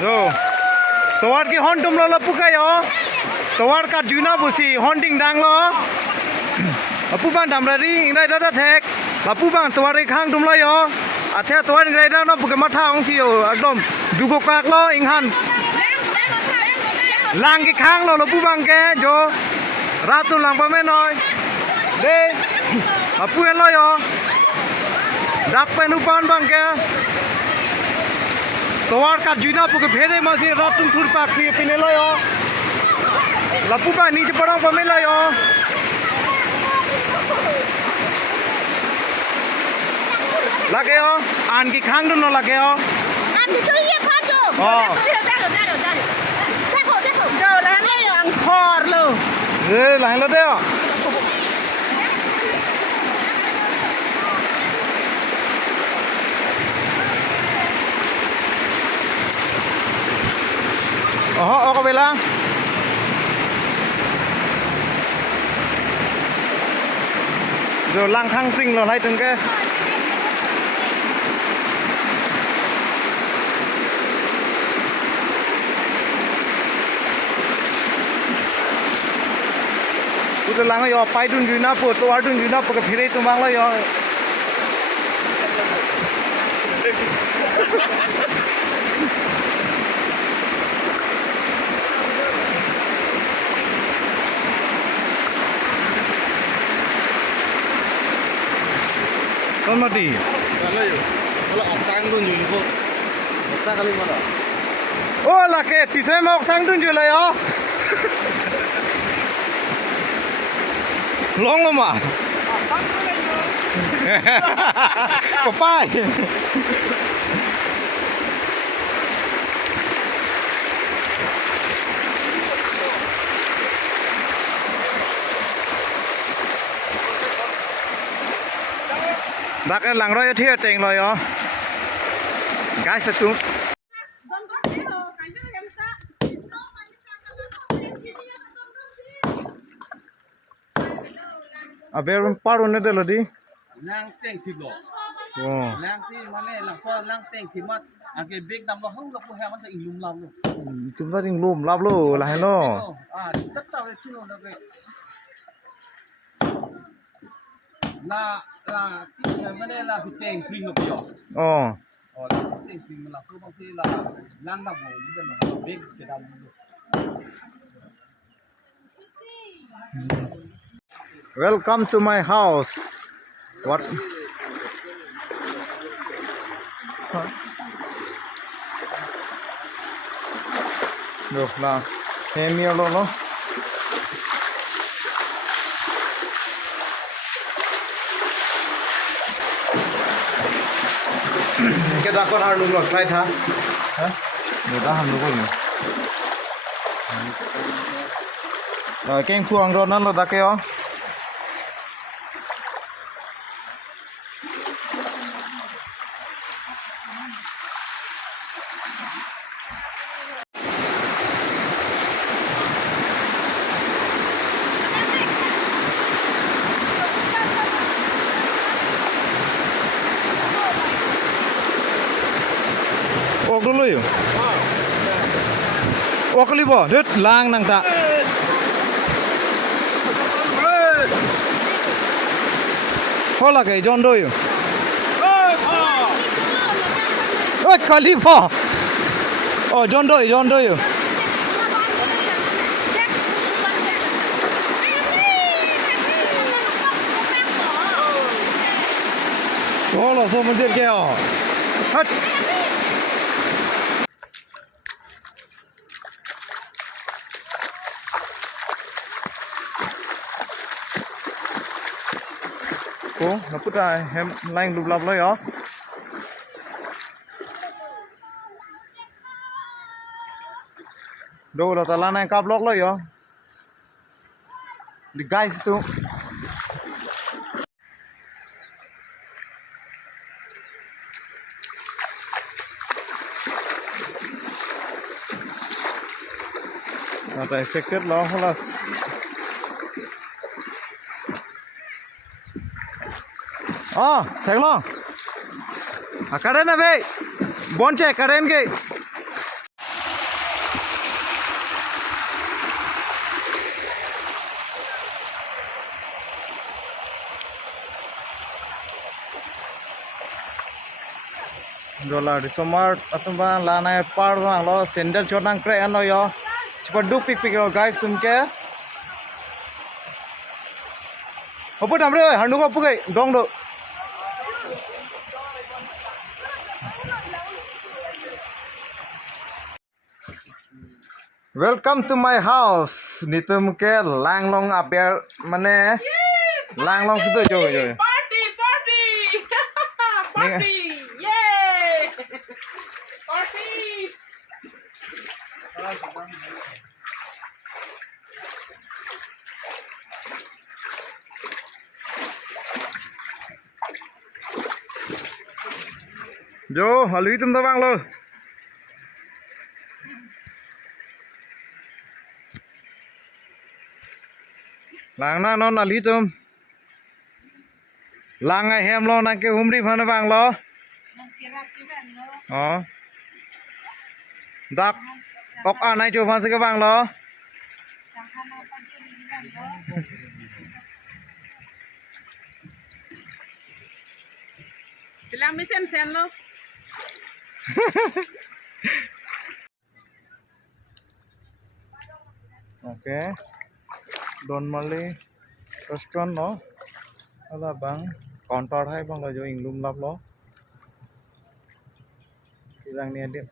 Yo, tawar ki hon tum lo pukai yo. Tawar ka juna busi hon ding dang lo. Apu bang dam ri ingrai da thek. Apu bang tawar ki khang tum lo yo. Athe tawar ingrai da no pukai matha ong si yo. Ekdom dubo kak lo inghan. Lang ki khang lo apu bang ke jo. Ratu lang pa me noi. De apu en lo yo. Dak penupan bang ke. Tawar ka juna pukai phede masih ratung thur pak si pine lo yo. Lapu ba ni padang pa me lo yo. Lage yo, an ki khang dun no lage yo. An ki chui ye phat jo. देखो जो लाने अंखोर लो ए line lo de yo. Oh, ko bela. Rồi lang thang sinh lo lại từng cái. Udah lang yo pai dun juna po to ar dun juna po ke phire tumbang lo yo. Kon mati. Kalau yo, kalau aksang tu jadi kok, aksang kali mana? Oh lah ke tisai mau sang dun jula yo. Long lo ma. Kopai. Bác em làng rồi thiệt tình rồi yo. Cái sẽ chúng. À về rồi par rồi đấy là đi. Lang teng thịt lo, Oh. lang ti mana lang so lang teng thịt mat, angke big dam lo hong lo punya mana ilum lam lo. Chúng ta ding lùm lap lo là hay lo. Chất tao cái chilo đó cái. Là mana là si teng kring lo kyo. Oh. Là teng kring là so bang si là lang dam lo, ni kan big ke dam lo. Welcome to my house. What? Được là thêm nhiều luôn đó. Cái đó con ăn luôn rồi, try thả. Hả? Người ta ăn luôn rồi. Rồi cái khuang rồi nó là đã kêu. Ốc dulu yuk. Ốc kali bo, dit lang nang tak. Hola cái John Doe yuk. Ôi kali bo. Oh John Doe yuk. Oh lo so menjir keo. Hắt. Cô, nó put ra hem lanh lụp lặp lấy ó. Đâu là ta lan này cáp lóc lấy ó. Đi guys tu. Nó affected lo hola. Thấy không? Karen na be. Bon che Karen ke. Dolar di somar atau bang lana par bang lo sandal chodang pre an lo yo. Cepat duk pik pik lo guys tumke. Apa damre handu ko pukai dong do. Welcome to my house. Nitum ke langlong abiar mane langlong situ jo jo. Party, party. Party. Yay. Party. Jo, halui tum da bang lo. Lang na non ali tum. Lang ai hem lo na ke humri phana bang lo. Dak kok anai chu phana ke bang lo. Bilang misen sen lo. Oke. Don Mali restaurant lo. Ala bang counter hai bang lo jo inglum lap lo. Kilang ni adik